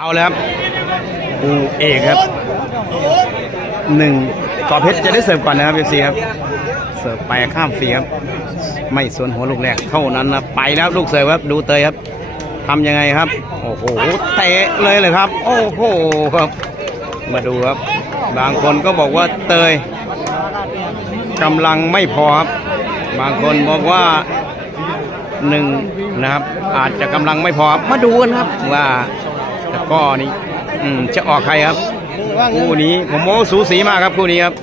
เอาแล้วครับอูเอกครับหนึ่งกอเพชรจะได้เสิร์ฟก่อนนะครับเอฟซีครับ เสิร์ฟไปข้ามฟรีครับ ไม่สวนหัวลูกแรกเท่านั้นนะไปแล้วลูกเสิร์ฟครับดูเตยครับทำยังไงครับ โอ้โหเตะเลยเลยครับ โอ้โหครับ มาดูครับ บางคนก็บอกว่าเตยกำลังไม่พอครับ บางคนบอกว่าหนึ่งนะครับ อาจจะกำลังไม่พอครับมาดูกันครับว่า ตะก้อนี้อืมจะออกใครครับ คู่นี้ผมโม้สูสีมากครับคู่นี้ครับ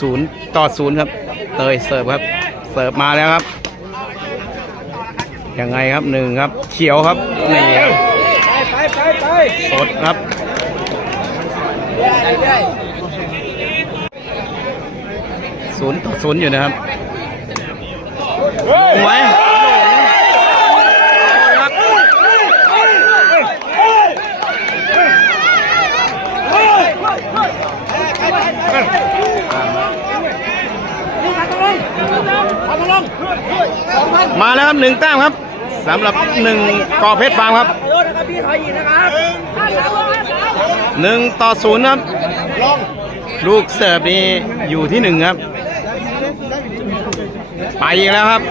ศูนย์ต่อศูนย์ครับ เตยเสิร์ฟครับ เสิร์ฟมาแล้วครับยังไงครับหนึ่งครับ เขียวครับนี่ครับสดครับศูนย์ต่อศูนย์อยู่นะครับไหว มาแล้วครับหนึ่งแต้มครับสำหรับหนึ่งกอเพชรฟาร์มครับหนึ่งต่อศูนย์ครับ ลูกเสิร์ฟนี่อยู่ที่หนึ่งครับ ไปอีกแล้วครับ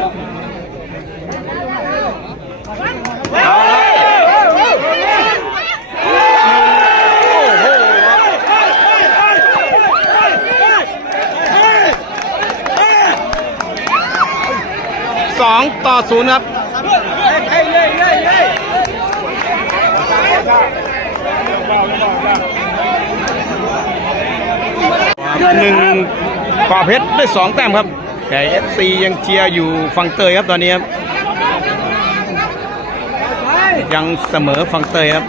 2 ต่อ 0 ครับหนึ่งกอเพชรได้สองแต้มครับ แต่เอฟซียังเชียร์อยู่ฝั่งเตยครับตอนนี้ครับ ยังเสมอฝั่งเตยครับ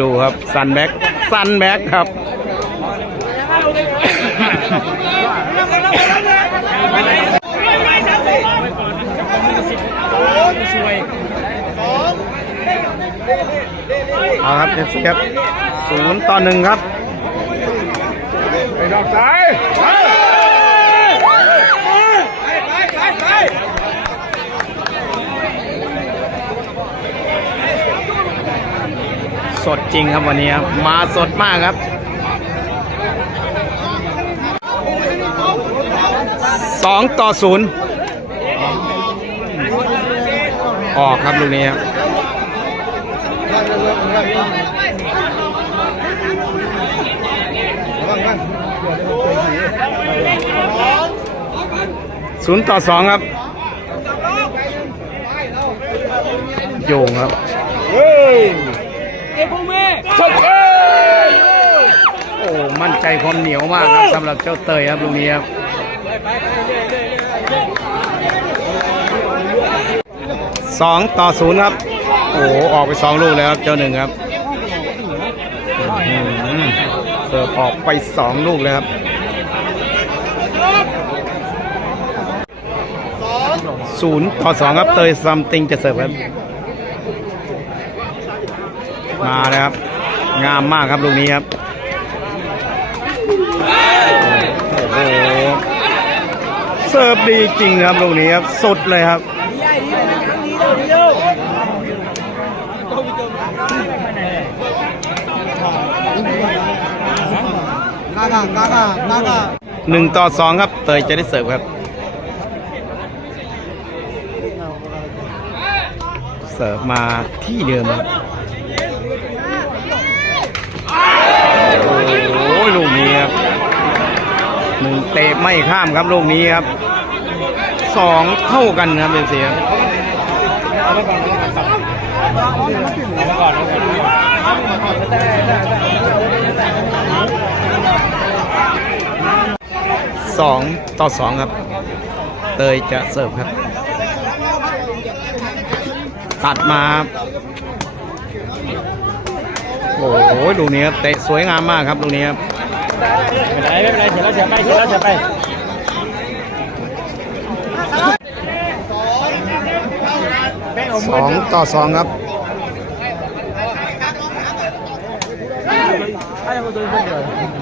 ดูครับซันแบ็กซันแบ็กครับ เอาครับเอฟซีครับศูนย์ต่อหนึ่งครับไปดอกซ้ายสดจริงครับวันนี้ครับมาสดมากครับสองต่อศูนย์ออกครับลูกนี้ครับ ศูนย์ต่อสองครับ โยงครับ เฮ้ยโอ้ มั่นใจความเหนียวมากครับสำหรับเจ้าเตยครับลูกนี้ครับสองต่อศูนย์ครับ โอ้ออกไปสองลูกแล้วครับเจ้าหนึ่งครับเสิร์ฟออกไปสองลูกเลยครับศูนย์ต่อสองครับเตยซัมติงจะเสิร์ฟครับ มาแล้วครับ งามมากครับลูกนี้ครับโอ้โหเสิร์ฟดีจริงครับลูกนี้ครับ สุดเลยครับ หนึ่งต่อสองครับ เตยจะได้เสิร์ฟครับ เสิร์ฟมาที่เดิมครับโอ้ยลูกนี้ครับหนึ่งเตะไม่ข้ามครับลูกนี้ครับสองเท่ากันครับเป็นเสียเอามาก่อน เอามาก่อนเอามาก่อนสองต่อสองครับ เตยจะเสิร์ฟครับ ตัดมาครับโอ้โหลูกนี้ครับเตะสวยงามมากครับลูกนี้ครับไม่เป็นไรไม่เป็นไรเสียแล้วเสียไปเสียแล้วเสียไปสองต่อสองครับ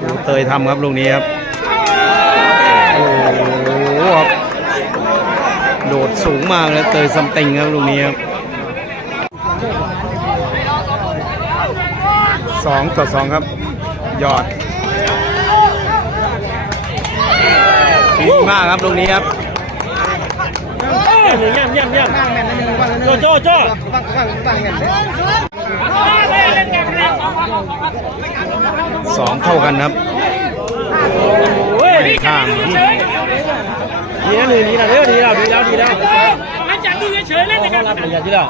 ดูเตยทำครับลูกนี้ครับโอ้โห ครับ โดดสูงมากเลยเตยซัมติงครับลูกนี้ครับสองต่อสองครับ ยอดดีมากครับลูกนี้ครับเยี่ยมเยี่ยมเยี่ยมโจโจโจสองเท่ากันครับเฮ้ย ไม่ข้ามดีนะดีดีนะเด้อดีแล้วดีแล้วดีแล้วหลังจากดูเฉยๆเล่นนะครับรับระยะที่แล้ว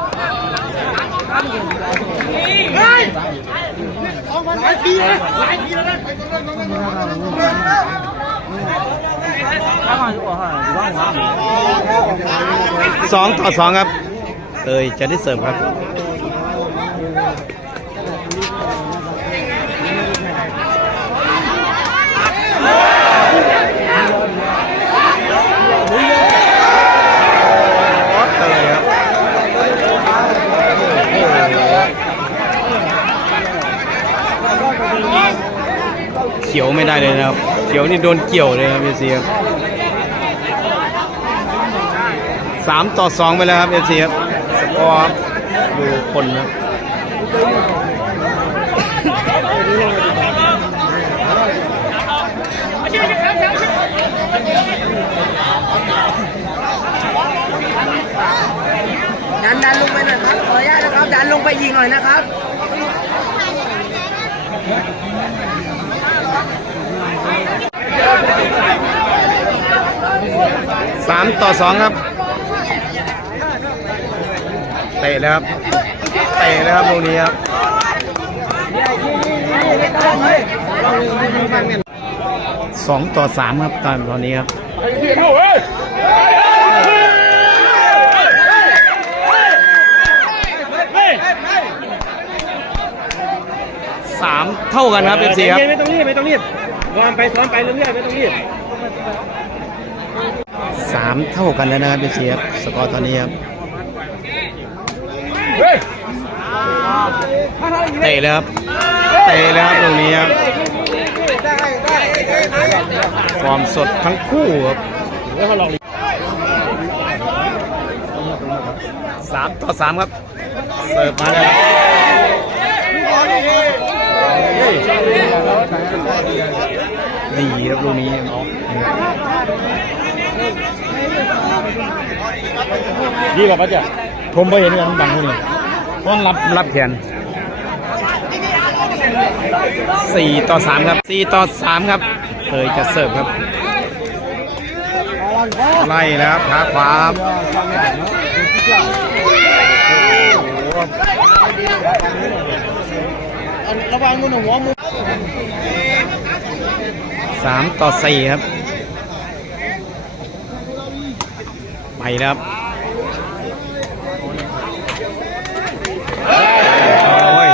สองต่อสองครับเตยจะได้เสร์ฟครับ เตยครับ เขียวไม่ได้เลยนะครับ เขียวนี่โดนเกี่ยวเลยครับเอซีครับสามต่อสองไปแล้วครับเอซีครับสกอร์อยู่คนครับดันดันลงไปหน่อยครับขออนุญาตนะครับ ดันลงไปยิงหน่อยนะครับ สามต่อสองครับ เตะแล้วครับ เตะแล้วครับตรงนี้ครับสองต่อสามครับตอนตอนนี้ครับสามเท่ากันครับเอฟซีครับไม่ต้องรีบไม่ต้องรีบ วางไปซ้อมไปเรื่อยๆไม่ต้องรีบสามเท่ากันแล้วนะครับเอฟซีครับสกอร์ตอนนี้ครับเตะแล้วครับเตะแล้วครับตรงนี้ครับฟอร์มสดทั้งคู่ครับแล้วเขาลองสามต่อสามครับเสิร์ฟมาแล้ว ดีครับลูกนี้ดีกว่าป้าจ๊ะผมไปเห็นกันบังคนนี้ต้อนรับรับแขนสี่ต่อสามครับสี่ต่อสามครับเคยจะเสิร์ฟครับไล่แล้วครับขาขวาครับโอ้โห ระวังมือหนูหัวมือสามต่อสี่ครับ ไปแล้วครับโอ้ย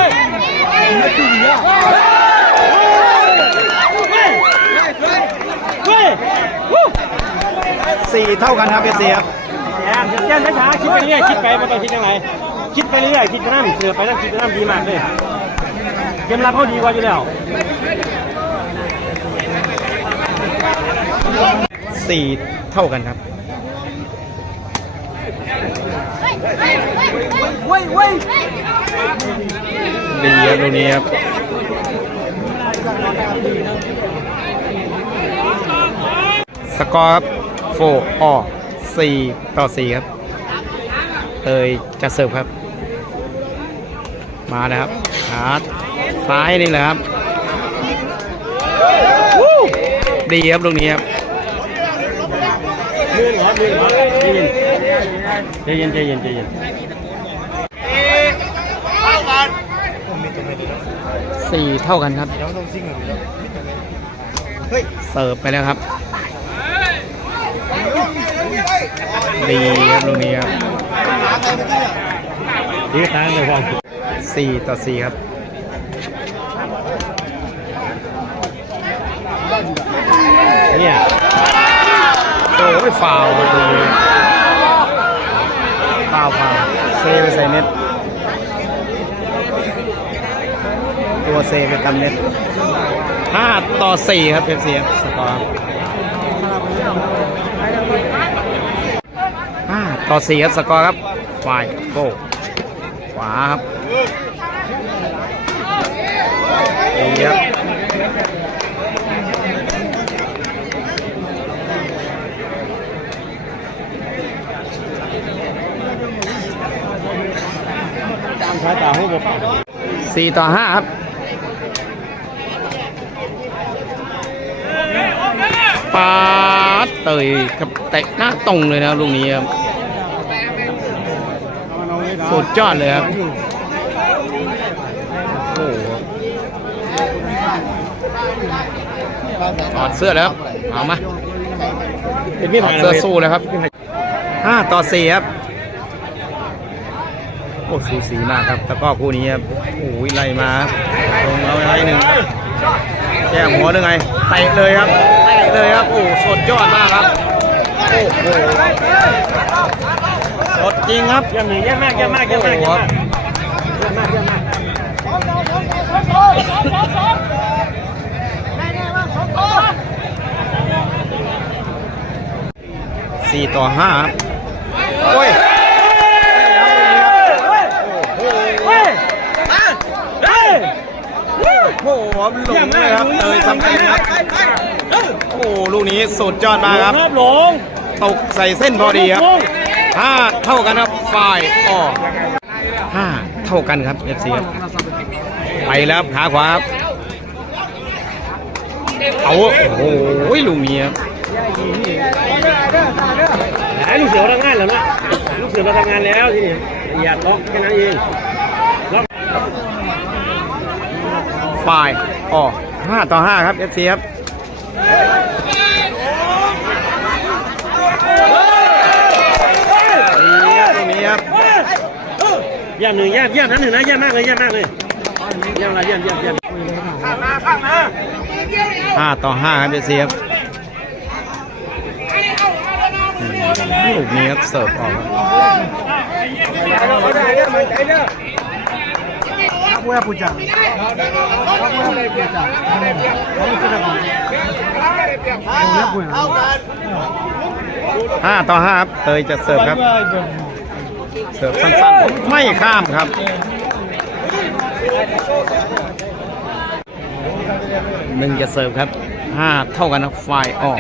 สี่เท่ากันครับเอซีครับแอมเส้นช้าๆคิดไปเรื่อยคิดไปไม่ต้องคิดยังไงคิดไปเรื่อยคิดไปน้ำเสือไปน้ำคิดไปน้ำดีมากเลย เกมรับเขาดีกว่าอยู่แล้วสี่เท่ากันครับดีครับตรงนี้ครับสกอร์ครับโฟออสี่ต่อสี่ครับเตยจะเสิร์ฟครับ มาแล้วครับหา ซ้ายนี่แหละครับวู้ดีครับตรงนี้ครับมือเหรอมือเหรอใจเย็นใจเย็นใจเย็นใจเย็นสี่เท่ากันครับ เสิร์ฟไปแล้วครับ ดีครับลูกนี้ครับดีทางเลยฟังสี่ต่อสี่ครับ เนี่ย โอ้ยฟาวล์ครับตรงนี้ฟาวล์ฟาวล์เซไปใส่เน็ต ตัวเซไปตำเน็ตห้าต่อสี่ครับเอฟซีสกอร์ห้าต่อสี่ครับสกอร์ครับฝ่ายโก้ขวาครับดีครับ สายตาหูบ่ฟังสี่ต่อห้าครับปาดเตยกับเตะหน้าตรงเลยนะลูกนี้ครับสุดยอดเลยครับโอ้โหถอดเสื้อแล้วเอามาเป็นมีดถอดเสื้อสู้แล้วครับห้าต่อสี่ครับ อ้สูสีมากครับตะก้อคู่นี้ครับโอ้ยไล่มาลงเอาไว้หนึ่งแย่หัวหรือไงเตะเลยครับเตะเลยครับโอ้สดยอดมากครับโอ้โหสดจริงครับเยี่ยมเยี่ยมมากเยี่ยมมากเยี่ยมมากเยี่ยมมากเยี่ยมมากเยี่ยมมากสี่ต่อห้าโอ้ย เฮ้ยเฮ้ย โอ้ โหหลงเลยครับเตยซ้ำติงครับโอ้ลูกนี้สุดยอดมากครับครับหลงตกใส่เส้นพอดีครับห้าเท่ากันครับฝ่ายออกห้าเท่ากันครับเอฟซีครับไปแล้วครับขาขวาครับเอาโอ้โหลูกนี้ครับไอ้ลูกเสือทำงานแล้วนะลูกเสือมาทำงานแล้วทีนี้อยากล็อกแค่นั้นเองล็อกฝ่าย ออกห้าต่อห้าครับเอฟซีครับดีครับลูกนี้ครับเยี่ยมหนึ่งเยี่ยมเยี่ยมนั้นหนึ่งนะเยี่ยมมากเลยเยี่ยมมากเลยเยี่ยมอะไรเยี่ยมเยี่ยมเยี่ยมห้าต่อห้าครับเอฟซีครับอืมลูกนี้ครับเสิร์ฟออกครับ ห้าต่อห้าครับเตยจะเสิร์ฟครับ เสิร์ฟสั้นๆไม่ข้ามครับหนึ่งจะเสิร์ฟครับห้าเท่ากันครับฝ่ายออก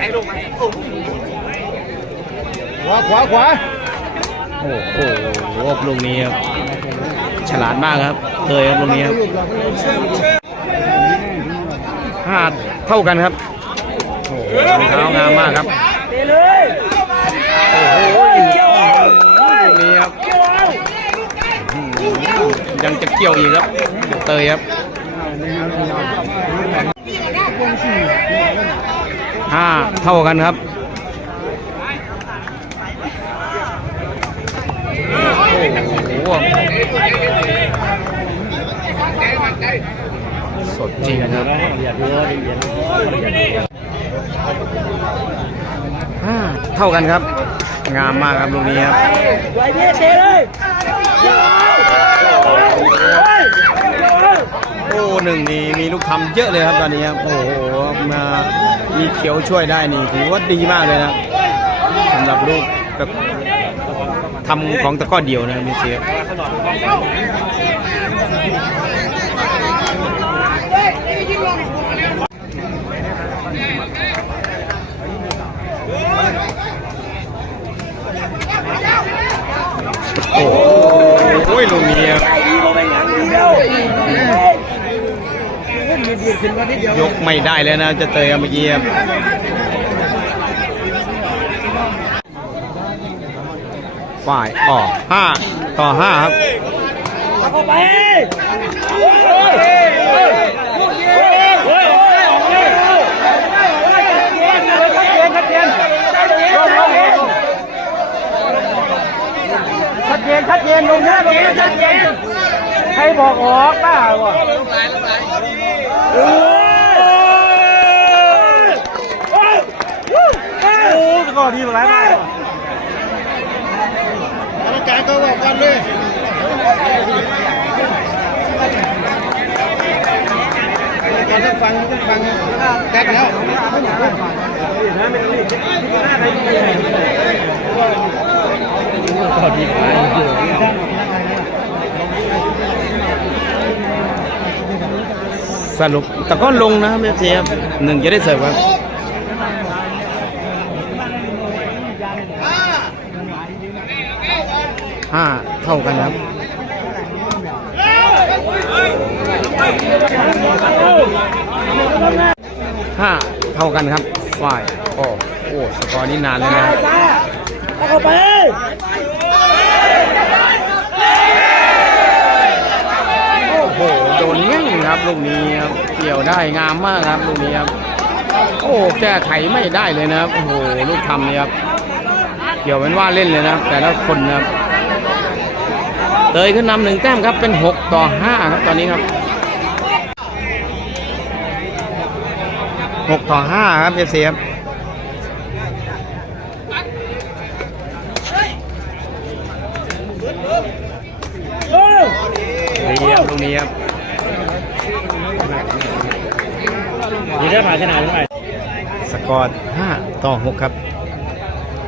ขวาขวาขวาโอ้โหลูกนี้ครับฉลาดมากครับ เตยครับลูกนี้ครับห้าเท่ากันครับโอ้โหเท้างามมากครับเลยโอ้โหนี้ครับยังจะเกี่ยวอีกครับเตยครับห้าเท่ากันครับโอ้โหส ดจริงครับเท่ากันครับ งามมากครับลูกนี้ครับโอ้หนึ่งนี่มีลูกทำเยอะเลยครับตอนนี้ครับโอ้โหมามีเขียวช่วยได้นี่ถือว่าดีมากเลยนะสำหรับลูกกับทำของตะก้อเดียวนะมีเสียโอ้โหลูกนี้ครับ ยกไม่ได้เลยนะจะเตยครับเมื่อกี้ครับฝ่ายออกห้าต่อห้าครับเข้าไปโอ้ยโอ้ยโอ้ยโอ้ยออกเลยชัดเจนชัดเจนชัดเจนลงหน้าตรงนี้ชัดเจนใครบอกออกป้าวะ โอ้ยโอ้ยโอ้ยก็ดีมาแล้วการก็บอกกั นเลยการต้องฟังต้อนแล้วเก็ดีกว่าสรุปแต่ก็ลงนะครับเอฟซีครับหนึ่งจะได้เสิร์ฟครับห้าเท่ากันครับห้าเท่ากันครับฝ่ายโอ้โอ้สกอร์นี้นานเลยนะครับโอ้โห โดนแง่งครับลูกนี้ครับเกี่ยว ได้งามมากครับลูกนี้ครับโอ้แก้ไขไม่ได้เลยนะครับโอ้โหลูกทำนี่ครับเกี่ยวเป็นว่าเล่นเลยนะครับแต่ละคนนะครับเตยขึ้นนำหนึ่งแต้มครับเป็น 6 ต่อ 5 ครับตอนนี้ครับ6ต่อ 5 ครับเอฟซีครับดีครับลูกนี้ครับ ดีได้ผ่านชนะใช่ไหมสกอร์5ต่อ6ครับ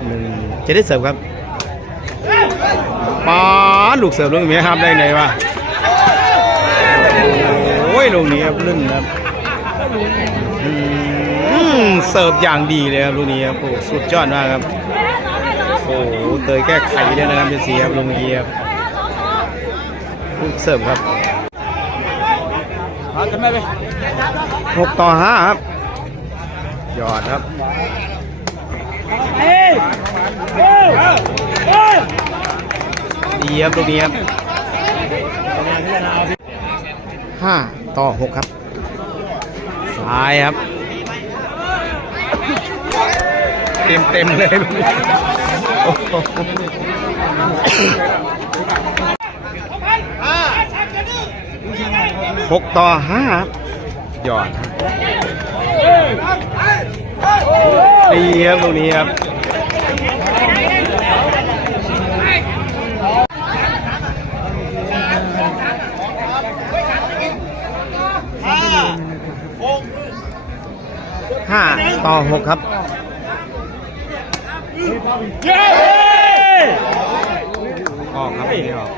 หนึ่งจะได้เสิร์ฟครับป้าดลูกเสิร์ฟลูกนี้ครับได้ไงวะโอ้ยลูกนี้ครับลื่นครับเสิร์ฟอย่างดีเลยครับลูกนี้ครับโอ้สุดยอดมากครับโอ้เตยแก้ไขเลยนะครับเป็นสีครับลูกนี้ครับลูกเสิร์ฟครับจะไม่ไป หกต่อห้าครับ ยอดครับดีครับลูกนี้ครับห้าต่อหกครับซ้ายครับ เต็มเต็มเลยลูกนี้โอ้โหหกต่อห้าครับ ยอดดีครับลูกนี้ครับห้าต่อหกครับออกครับนี่ออก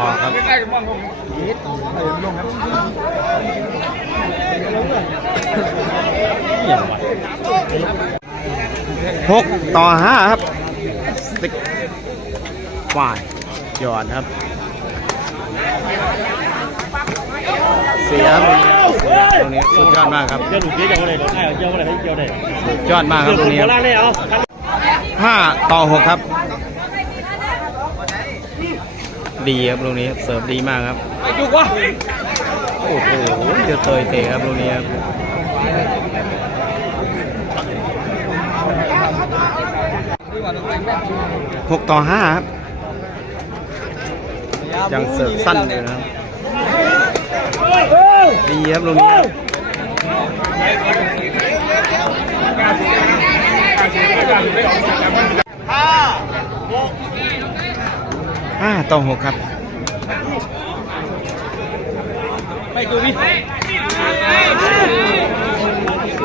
ออกครับ หกต่อห้าครับสิกฝ่ายยอดครับ เสียตรงนี้สุดยอดมากครับเกี่ยวหนูเกี่ยวจังเลยเดี๋ยวเกี่ยวอะไรให้เกี่ยวได้ยอดมากครับตรงนี้ห้าต่อหกครับ ดีครับตรงนี้เสิร์ฟดีมากครับไปจุกวะ โอ้โหเดี๋ยเตยเตะครับตรงนี้ครับหกต่อห้าครับยังเสิร์ฟสั้นอยู่นะครับดีครับตรงนี้ห้าต่อหกครับ ไป ดูพี่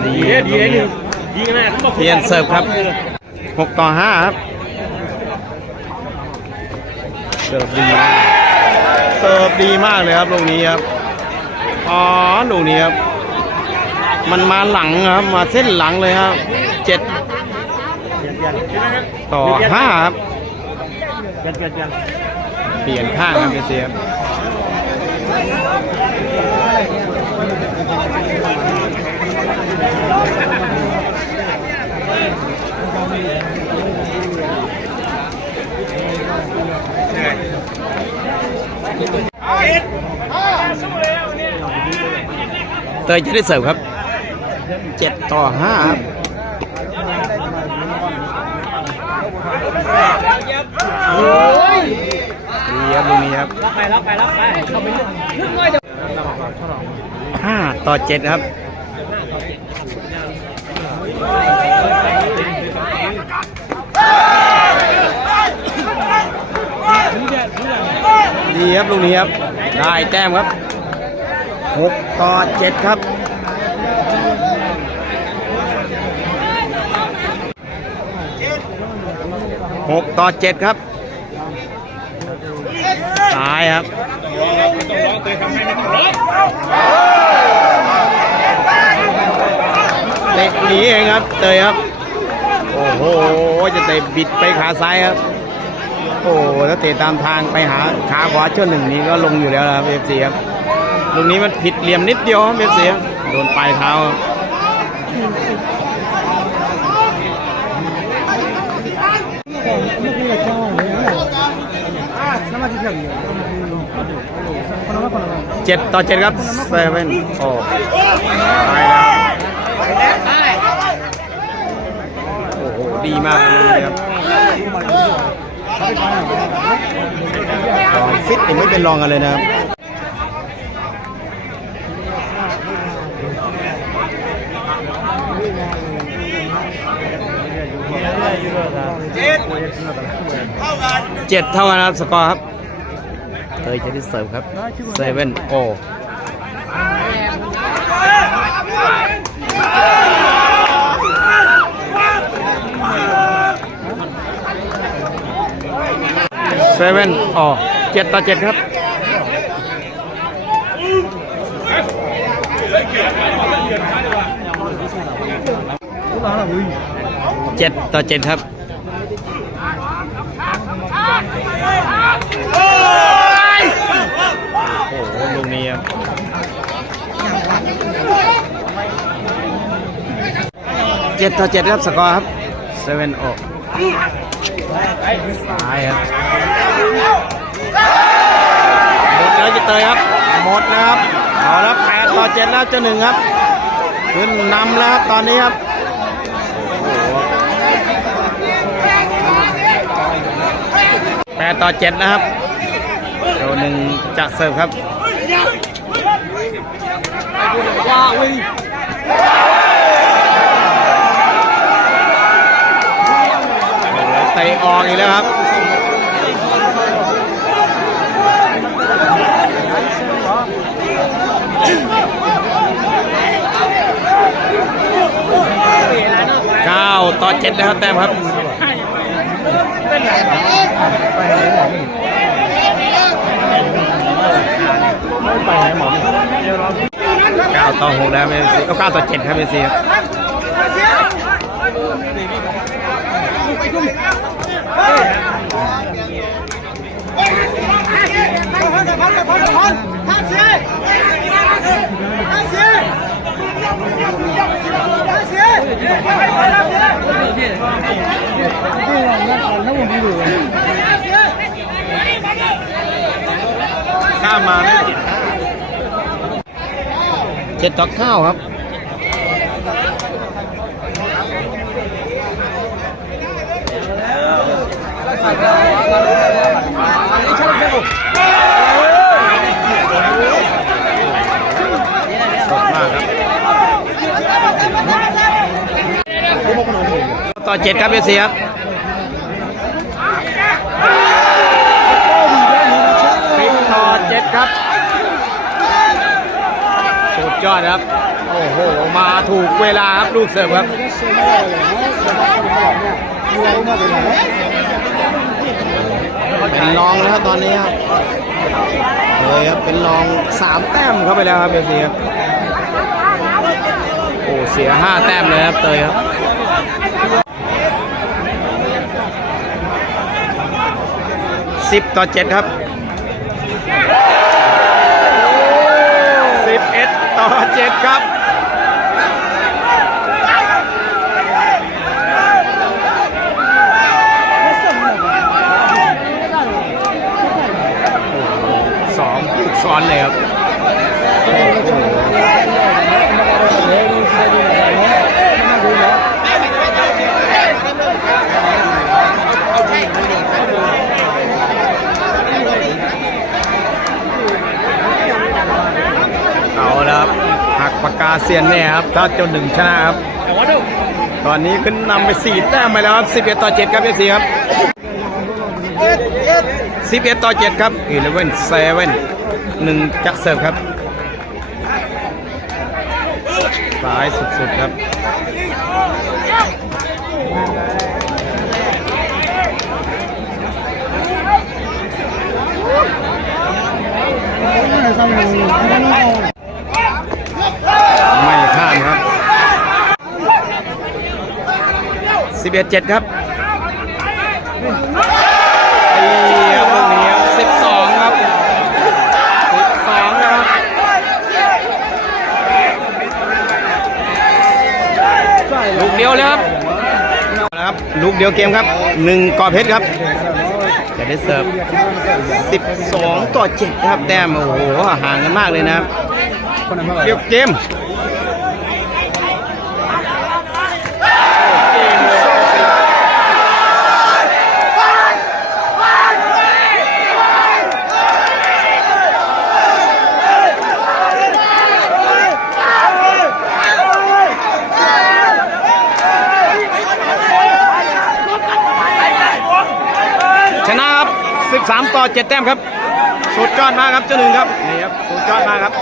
ดีดีดีตรงนี้ครับดีกันแน่เปลี่ยนเสิร์ฟครับหกต่อห้าครับ เสิร์ฟดีมากเสิร์ฟดีมากเลยครับลูกนี้ครับ อ๋อลูกนี้ครับ มันมาหลังครับ มาเส้นหลังเลยครับเจ็ดต่อห้าครับเปลี่ยนข้างครับเอเซียบ เตยจะได้เสิร์ฟครับเจ็ดต่อห้าครับดีครับลูกนี้ครับ รับไปรับไปรับไปเข้าไปลึก ห้าต่อเจ็ดครับดีครับลูกนี้ครับ ได้แต้มครับหกต่อเจ็ดครับหหกต่อเจ็ดครับตายครับ เตะหนีเองครับเตยครับ โอ้โหจะเตะบิดไปขาซ้ายครับ โอ้โหถ้าเตะตามทางไปหาขาขวาเชื่อหนึ่งนี้ก็ลงอยู่แล้วครับเอฟซีครับลูกนี้มันผิดเหลี่ยมนิดเดียวเอฟซีโดนปลายเท้าครับ เจ็ดต่อเจ็ดครับเซเว่นโอ้ตายแล้วโอ้โหดีมากเลยครับลองฟิตยังไม่เป็นรองกันเลยนะครับเจ็ดเท่ากันครับสกอร์ครับเตยจะได้เสิร์ฟครับเซเว่นโอเซเว่นโอเจ็ดต่อเจ็ดครับเจ็ดต่อเจ็ดครับโอ้โหลูกนี้ครับเจ็ดต่อเจ็ดครับสกอร์ครับเซเว่นโอตายครับหมดแล้วจะเตยครับ หมดแล้วครับเอาแล้วแปดต่อเจ็ดแล้วเจะหนึ่งครับ ขึ้นนำแล้วครับตอนนี้ครับโอ้โหแปดต่อเจ็ดนะครับเดี๋ยวหนึ่งจะเสิร์ฟครับ เตะออกอีกแล้วครับเก้าต่อเจ็ดนะครับแต้มครับ เก้าต่อหกแล้วเอฟซีเก้าต่อเจ็ดครับเอฟซีครับข้ามมาไม่ เจ็ดต่อเก้าครับสดมากครับต่อเจ็ดครับเอซีครับต่อเจ็ดครับ สุด ยอดครับ โอ้โห มาถูกเวลาครับลูกเสิร์ฟครับเป็นรองแล้วครับตอนนี้ครับเลยครับเป็นรองสามแต้มเข้าไปแล้วครับเอซีครับโอ้เสียห้าแต้มเลยครับเตยครับสิบต่อเจ็ดครับสิบ 7 ครับาเซียนแน่ครับถ้าจนหนึ่งชนะครับ ตอนนี้ขึ้นนำไปสี่แต้มไปแล้วครับสิบเอ็ดต่อเจ็ดครับเอฟซีครับสิบเอ็ดต่อเจ็ดครับอีเลเว่นเซเว่นหนึ่งจักเสิร์ฟครับสายสุดๆครับ ไม่ข้ามครับ 11 7 ครับเตียบลูกนี้ครับ12 ครับ 12 นะครับ ลูกเดียวเลยครับนะครับ ลูกเดียวเกมครับ 1กอเพชรครับจะได้เสิร์ฟ 12 ต่อ 7 ครับ แต้ม โอ้โห ห่างกันมากเลยนะครับเดียวเกม เจ็ดแต้มครับสุดยอดมากครับเจ้าหนึ่งครับนี่ครับสุดยอดมากครับ